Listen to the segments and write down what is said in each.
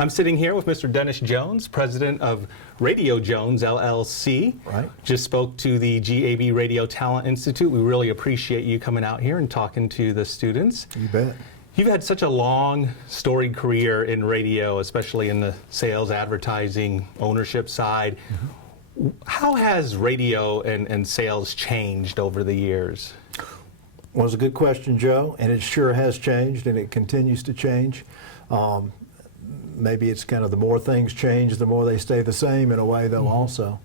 I'm sitting here with Mr. Dennis Jones, president of Radio Jones, LLC. Right. Just spoke to the GAB Radio Talent Institute. We really appreciate you coming out here and talking to the students. You bet. You've had such a long, storied career in radio, especially in the sales, advertising, ownership side. How has radio and sales changed over the years? Well, it's a good question, Joe, and it sure has changed, and it continues to change. Maybe it's kind of the more things change, the more they stay the same in a way, though, also.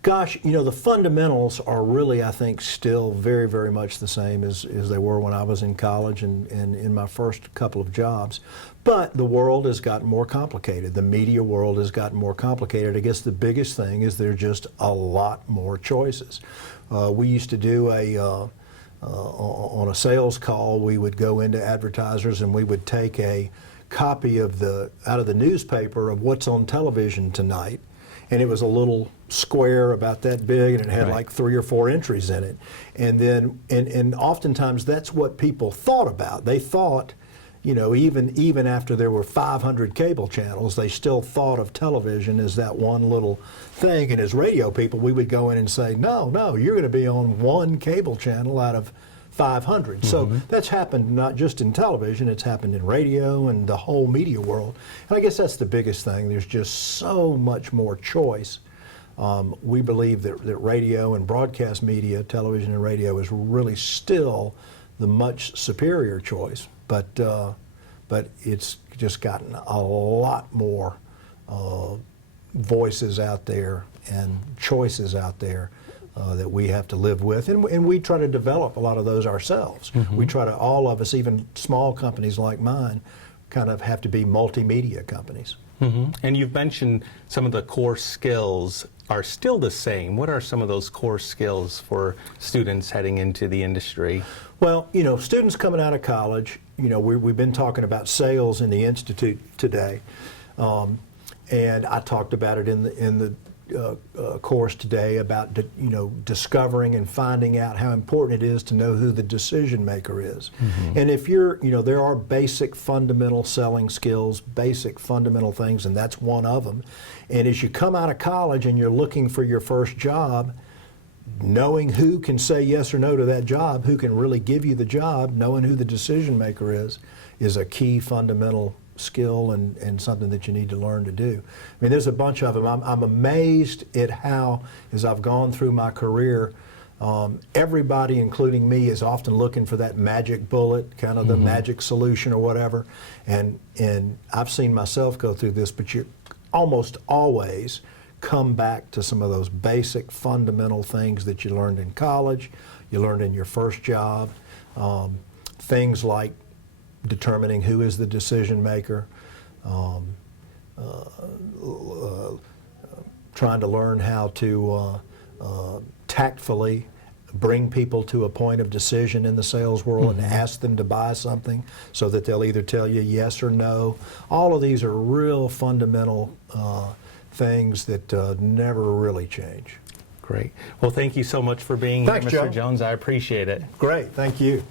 Gosh, you know, the fundamentals are really, I think, still very, very much the same as they were when I was in college and in my first couple of jobs. But the world has gotten more complicated. The media world has gotten more complicated. I guess the biggest thing is there are just a lot more choices. We used to do on a sales call, we would go into advertisers and we would take a copy of out of the newspaper of what's on television tonight. And it was a little square about that big, and it had like 3 or 4 entries in it. And then, and oftentimes that's what people thought about. They thought, you know, even after there were 500 cable channels, they still thought of television as that one little thing. And as radio people, we would go in and say, no, you're going to be on one cable channel out of 500. So that's happened not just in television, it's happened in radio and the whole media world. And I guess that's the biggest thing. There's just so much more choice. We believe that radio and broadcast media, television and radio, is really still the much superior choice. But it's just gotten a lot more voices out there and choices out there that we have to live with, and we try to develop a lot of those ourselves. We try to, all of us, even small companies like mine, kind of have to be multimedia companies. And you've mentioned some of the core skills are still the same. What are some of those core skills for students heading into the industry? Well, you know, students coming out of college, you know, we've been talking about sales in the Institute today, and I talked about it in the course today about, you know, discovering and finding out how important it is to know who the decision maker is. And if you're, you know, there are basic fundamental selling skills, basic fundamental things, and that's one of them. And as you come out of college and you're looking for your first job, knowing who can say yes or no to that job, who can really give you the job, knowing who the decision maker is a key fundamental skill and something that you need to learn to do. I mean, there's a bunch of them. I'm amazed at how, as I've gone through my career, everybody, including me, is often looking for that magic bullet, kind of the magic solution or whatever. And I've seen myself go through this, but you almost always come back to some of those basic fundamental things that you learned in college, you learned in your first job, things like determining who is the decision maker, trying to learn how to tactfully bring people to a point of decision in the sales world and ask them to buy something so that they'll either tell you yes or no. All of these are real fundamental things that never really change. Great. Well, thank you so much for being Thanks, here, Mr. Joe. Jones. I appreciate it. Great. Thank you.